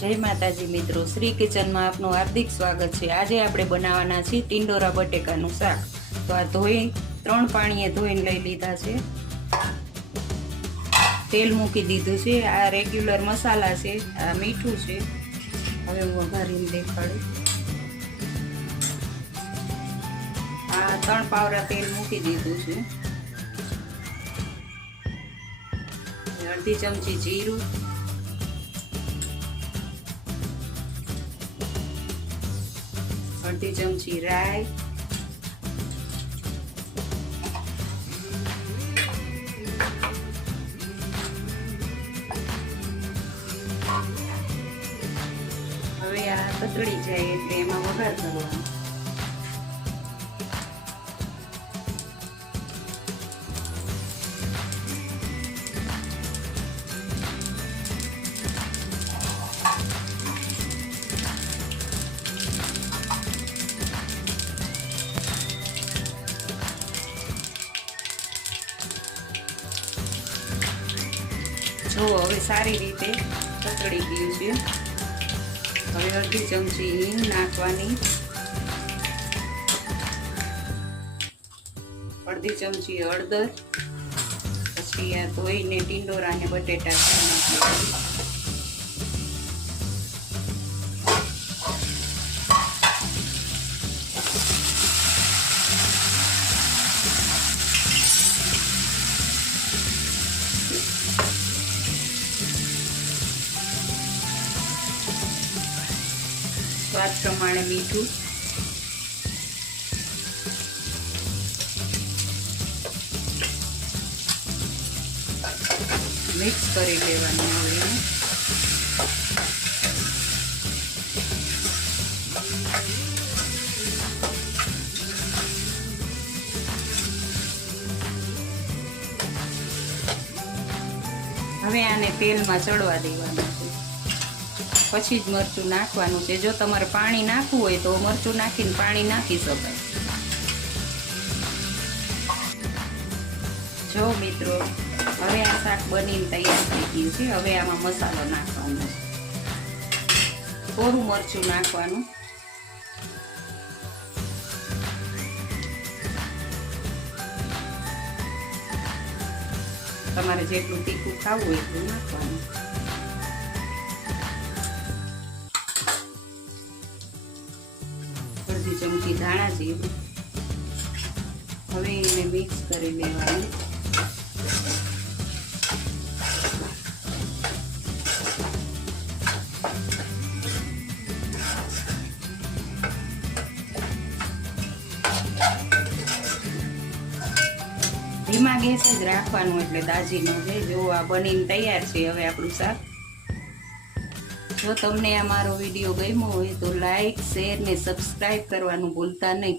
जय माताजी मित्रों, श्री किचन में आपનું हार्दिक स्वागत है। आज આપણે બનાવવાના છે ટીંડોરા બટેકાનું શાક। તો આ ધોઈ 3 પાણીએ ધોઈને લઈ લીધા છે। તેલ મૂકી દીધું છે। આ રેગ્યુલર મસાલા છે, આ મીઠું છે। હવે હું વઘારીને દેખાડું। આ 3 પાવરા તેલ મૂકી દીધું છે। અડધી ચમચી જીરું, અડધી ચમચી રાઈ, હવે આ કતળી જાય એટલે એમાં વઘાર કરવાનો। જો હવે સારી રીતે કતળી ગયું છે। હવે અડધી ચમચી હિંગ નાખવાની, અડધી ચમચી હળદર, પછી આ ધોઈને ટીંડોરા અને બટેટા નાખવાના। स्वाद प्रमाणे मीठू, मिक्स करी लेवानुं। હવે આને તેલમાં ચડવા દેવાનું છે, પછી જ મરચું નાખવાનું છે। જો તમારે પાણી નાખવું હોય તો મરચું નાખીને પાણી નાખી શકાય। જો મિત્રો, હવે આ શાક બનીને તૈયાર થઈ ગયું છે। હવે આમાં મસાલો નાખવાનો છે, થોડું મરચું નાખવાનું, તમારે જેટલું તીખું ખાવું હોય એટલું નાખવાનું। અડધી ચમચી ધાણા જીરું, હવે એને મિક્સ કરી લેવાનું। ધીમા ગેસ જ રાખવાનું એટલે દાજી ન જાય। જો આ બનીને તૈયાર છે હવે આપણું શાક। જો તમને આ મારો વિડીયો ગમ્યો હોય તો લાઈક, શેર ને સબસ્ક્રાઇબ કરવાનું ભૂલતા નહીં।